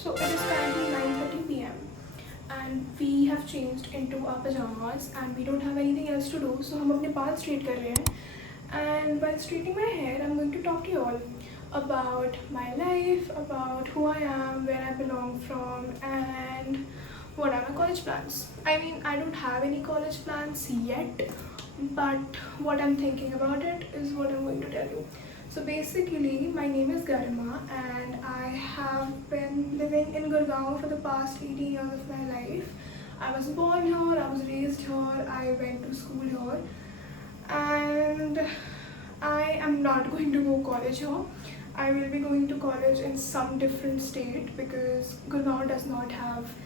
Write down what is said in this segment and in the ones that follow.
So it is currently 9:30 p.m. and we have changed into our pajamas and we don't have anything else to do, so हम अपने बाल straight कर रहे हैं. And while straightening my hair, I'm going to talk to you all about my life, about who I am, where I belong from, and what are my college plans. I mean, I don't have any college plans yet, but what I'm thinking about it is what I'm going to tell you. So basically, my name is Garima and I have been living in Gurgaon for the past 18 years of my life. I was born here, I was raised here, I went to school here, and I am not going to go college here. I will be going to college in some different state because Gurgaon does not have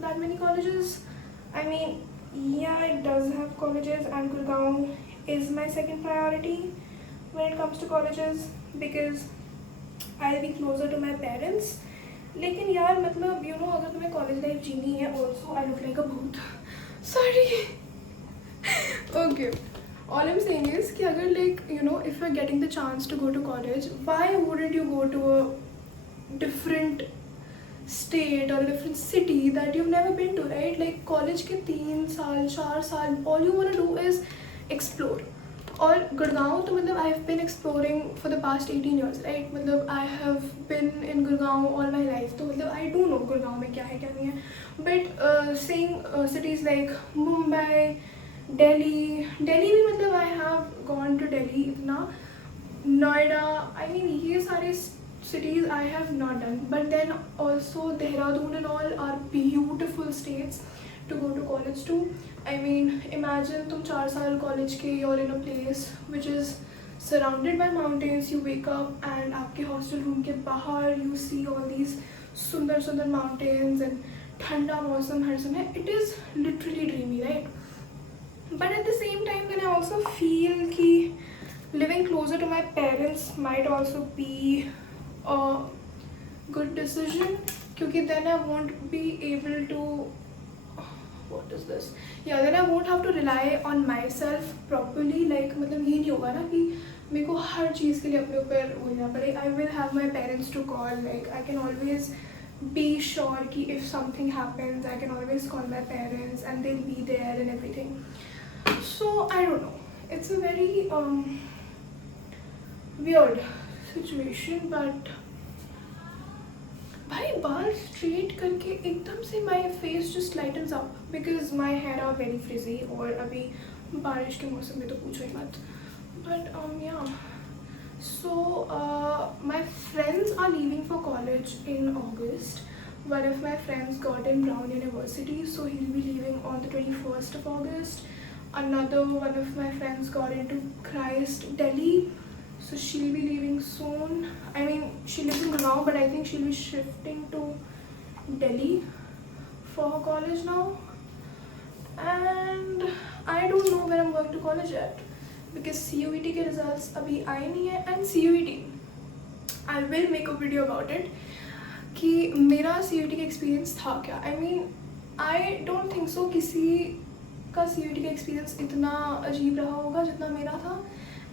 that many colleges. I mean, yeah, it does have colleges and Gurgaon is my second priority when it comes to colleges because I'll be closer to my parents. लेकिन यार मतलब अगर तुम्हें college life जीनी है also I look like a भूत. Sorry. Okay. All I'm saying is कि अगर if you're getting the chance to go to college, why wouldn't you go to a different state or a different city that you've never been to, right? Like college के 3 साल 4 साल all you want to do is explore. और गुड़गांव तो मतलब I have been exploring for the past 18 years, right? मतलब I have been in Gurgaon all my life, तो मतलब I do know Gurgaon में क्या है क्या नहीं है. But seeing cities like Mumbai, Delhi भी मतलब I have gone to Delhi इतना, Noida, I mean ये सारे cities I have not done. But then also Dehradun and all are beautiful states to go to college to. I mean, imagine तुम 4 साल college के, you're in a place which is surrounded by mountains. You wake up and आपके hostel room के बाहर you see all these सुंदर सुंदर mountains and ठंडा मौसम हर समय. It is literally dreamy, right? But at the same time, then I also feel कि living closer to my parents might also be a good decision क्योंकि then I won't be able to, what is this? Yeah, then I won't have to rely on myself properly. Like मतलब ये नहीं होगा ना कि मेरे को हर चीज़ के लिए अपने ऊपर हो जाना पड़े. I will have my parents to call. Like I can always be sure कि if something happens, I can always call my parents and they'll be there and everything. So I don't know. It's a very weird situation, but भाई बाल straight करके एकदम से my face just lightens up because my hair are very frizzy और अभी बारिश के मौसम में तो पूछो ही मत. But yeah, so my friends are leaving for college in August. One of my friends got in Brown University, so he'll be leaving on the 21st of August. Another one of my friends got into Christ Delhi, so she'll be leaving soon. I mean, she lives in Gurgaon, but I think she'll be shifting to Delhi for her college now. And I don't know where I'm going to college yet because CUET के results अभी आए नहीं है. And CUET, I will make a video about it कि मेरा CUET का experience था क्या. I mean, I don't think so किसी का CUET का experience इतना अजीब रहा होगा जितना मेरा था.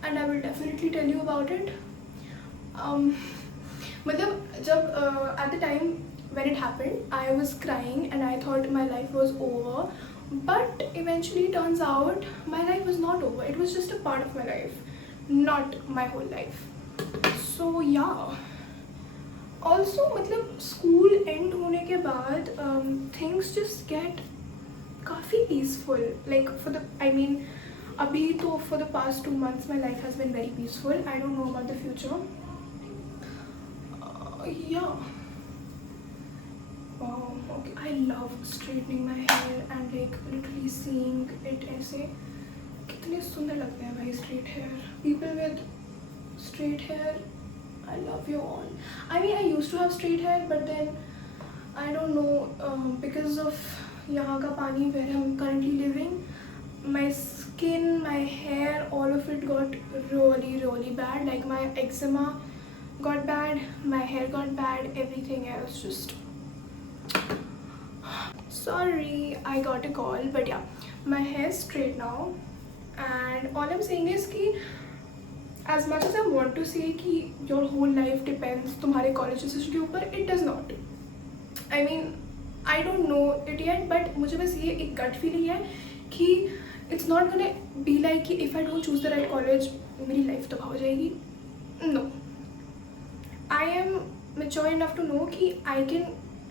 And I will definitely tell you about it. मतलब जब at the time when it happened, I was crying and I thought my life was over. But eventually it turns out my life was not over. It was just a part of my life, not my whole life. So yeah. Also मतलब school end होने के बाद things just get काफ़ी peaceful. Like अभी तो for the past 2 months my life has been very peaceful. I don't know about the future. Yeah. Okay. I love straightening my hair and like literally seeing it ऐसे कितने सुंदर लगते हैं भाई straight hair. People with straight hair, I love you all. I mean, I used to have straight hair, but then I don't know because of यहाँ का पानी where I'm currently living, my skin, my hair, all of it got really bad. Like my eczema got bad, my hair got bad, everything else just. Sorry, I got a call, but yeah, my hair is straight now. And all I'm saying is कि as much as I want to say कि your whole life depends तुम्हारे college decision के ऊपर, it does not. I mean, I don't know it yet, but मुझे बस ये एक gut feeling है कि it's not gonna be like कि if I don't choose the right college मेरी life तबाह हो जाएगी. No. I am mature enough to know कि I can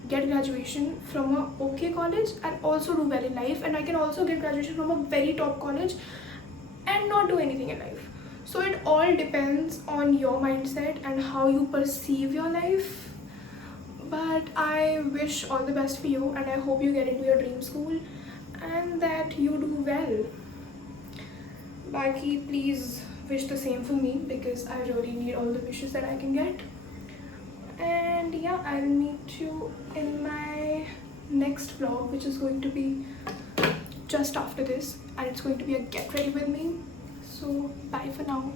get graduation from a okay college and also do well in life, and I can also get graduation from a very top college and not do anything in life. So it all depends on your mindset and how you perceive your life. But I wish all the best for you, and I hope you get into your dream school and that you do well. Baki, please wish the same for me because I really need all the wishes that I can get. And yeah, I'll meet you in my next vlog, which is going to be just after this, and it's going to be a get ready with me. So bye for now.